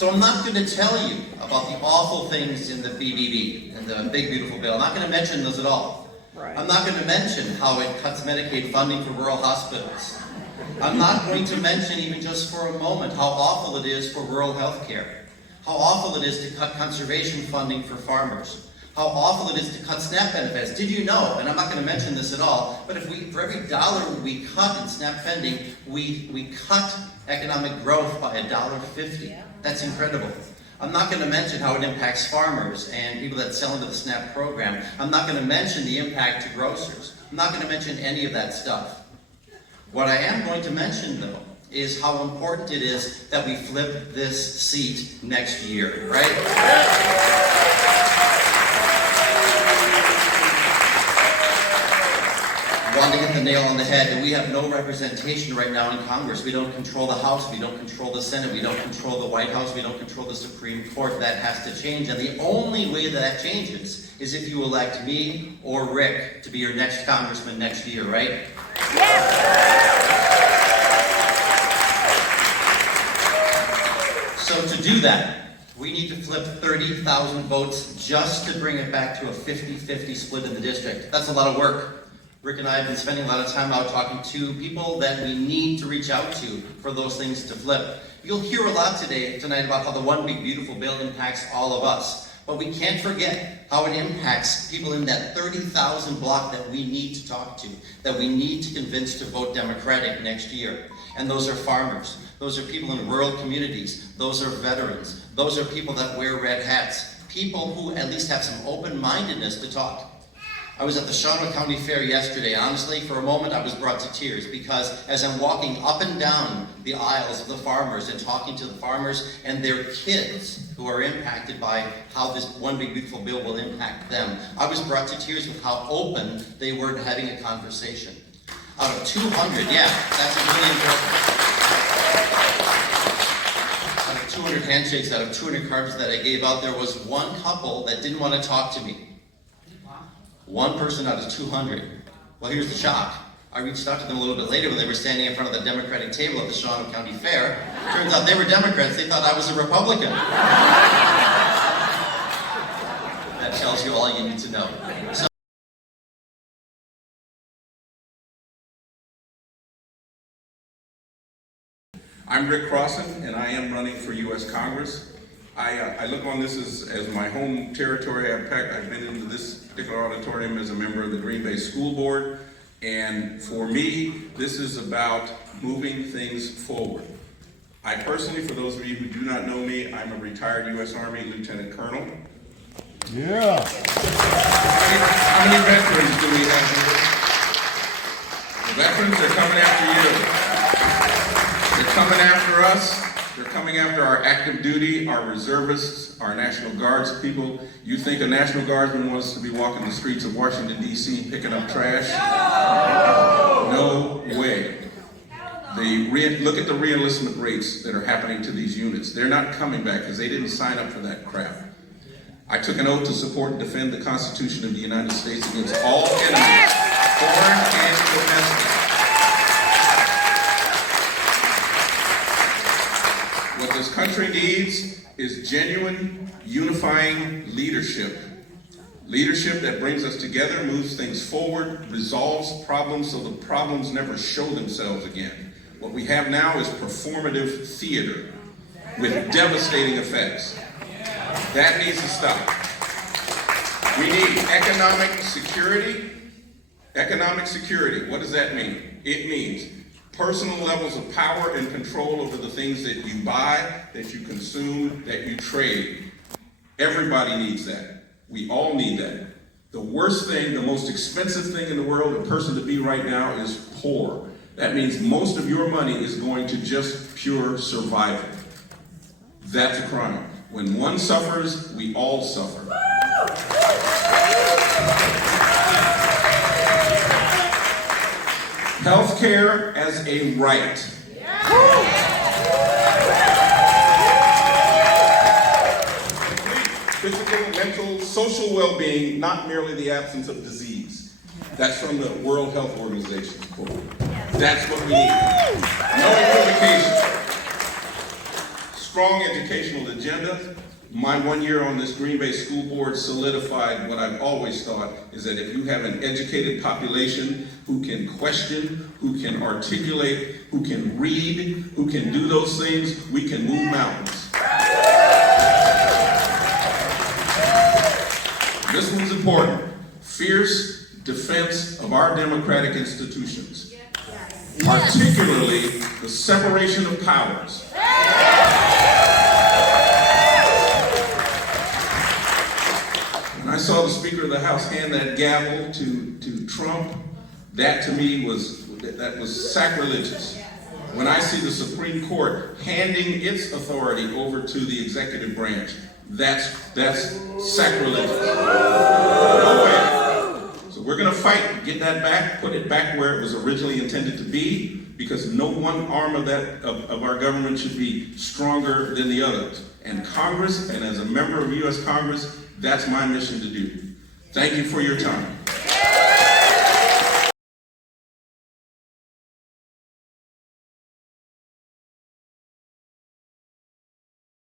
So I'm not going to tell you about the awful things in the BBB and the big beautiful bill. I'm not going to mention those at all. Right. I'm not going to mention how it cuts Medicaid funding for rural hospitals. I'm not going to mention even just for a moment how awful it is for rural health care, how awful it is to cut conservation funding for farmers, how awful it is to cut SNAP benefits. Did you know, and I'm not going to mention this at all, but for every dollar we cut in SNAP funding, we cut economic growth by $1.50. That's incredible. I'm not going to mention how it impacts farmers and people that sell into the SNAP program. I'm not going to mention the impact to grocers. I'm not going to mention any of that stuff. What I am going to mention, though, is how important it is that we flip this seat next year, right? Want to hit the nail on the head, and we have no representation right now in Congress. We don't control the House, we don't control the Senate, we don't control the White House, we don't control the Supreme Court. That has to change, and the only way that changes is if you elect me or Rick to be your next congressman next year, right? So to do that, we need to flip 30,000 votes just to bring it back to a 50-50 split in the district. That's a lot of work. Rick and I have been spending a lot of time out talking to people that we need to reach out to for those things to flip. You'll hear a lot tonight about how the One Big Beautiful Bill impacts all of us. But we can't forget how it impacts people in that 30,000 block that we need to talk to, that we need to convince to vote Democratic next year. And those are farmers. Those are people in rural communities. Those are veterans. Those are people that wear red hats. People who at least have some open-mindedness to talk. I was at the Crosson County Fair yesterday. Honestly, for a moment, I was brought to tears because as I'm walking up and down the aisles of the farmers and talking to the farmers and their kids who are impacted by how this One Big Beautiful Bill will impact them, I was brought to tears with how open they were to having a conversation. Out of 200, yeah, that's really important. Out of 200 handshakes, out of 200 cards that I gave out, there was one couple that didn't want to talk to me. One person out of 200. Well, here's the shock. I reached out to them a little bit later when they were standing in front of the Democratic table at the Crosson County Fair. Turns out they were Democrats. They thought I was a Republican. That tells you all you need to know. So, I'm Rick Crosson, and I am running for U.S. Congress. I look on this as my home territory. I've been into this particular auditorium as a member of the Green Bay School Board, and for me, this is about moving things forward. I personally, for those of you who do not know me, I'm a retired U.S. Army Lieutenant Colonel. Yeah. How many veterans do we have here? The veterans are coming after you. They're coming after us. They're coming after our active duty, our reservists, our National Guards people. You think a National Guardsman wants to be walking the streets of Washington, D.C. picking up trash? No way. Look at the re-enlistment rates that are happening to these units. They're not coming back because they didn't sign up for that crap. I took an oath to support and defend the Constitution of the United States against all enemies, foreign and domestic. What this country needs is genuine, unifying leadership. Leadership that brings us together, moves things forward, resolves problems so the problems never show themselves again. What we have now is performative theater with devastating effects. That needs to stop. We need economic security. Economic security, what does that mean? It means personal levels of power and control over the things that you buy, that you consume, that you trade. Everybody needs that. We all need that. The worst thing, the most expensive thing in the world, a person to be right now is poor. That means most of your money is going to just pure survival. That's a crime. When one suffers, we all suffer. Healthcare as a right. Physical, mental, social well-being, not merely the absence of disease. That's from the World Health Organization's quote. That's what we need. No equivocation. strong educational agenda. My 1 year on this Green Bay School Board solidified what I've always thought, is that if you have an educated population who can question, who can articulate, who can read, who can do those things, we can move mountains. This one's important. Fierce defense of our democratic institutions, particularly the separation of powers. When I saw the Speaker of the House hand that gavel to Trump, that to me was sacrilegious. When I see the Supreme Court handing its authority over to the executive branch, that's sacrilegious. No way. So we're going to fight, get that back, put it back where it was originally intended to be, because no one arm of our government should be stronger than the others. And Congress, and as a member of U.S. Congress, that's my mission to do. Thank you for your time.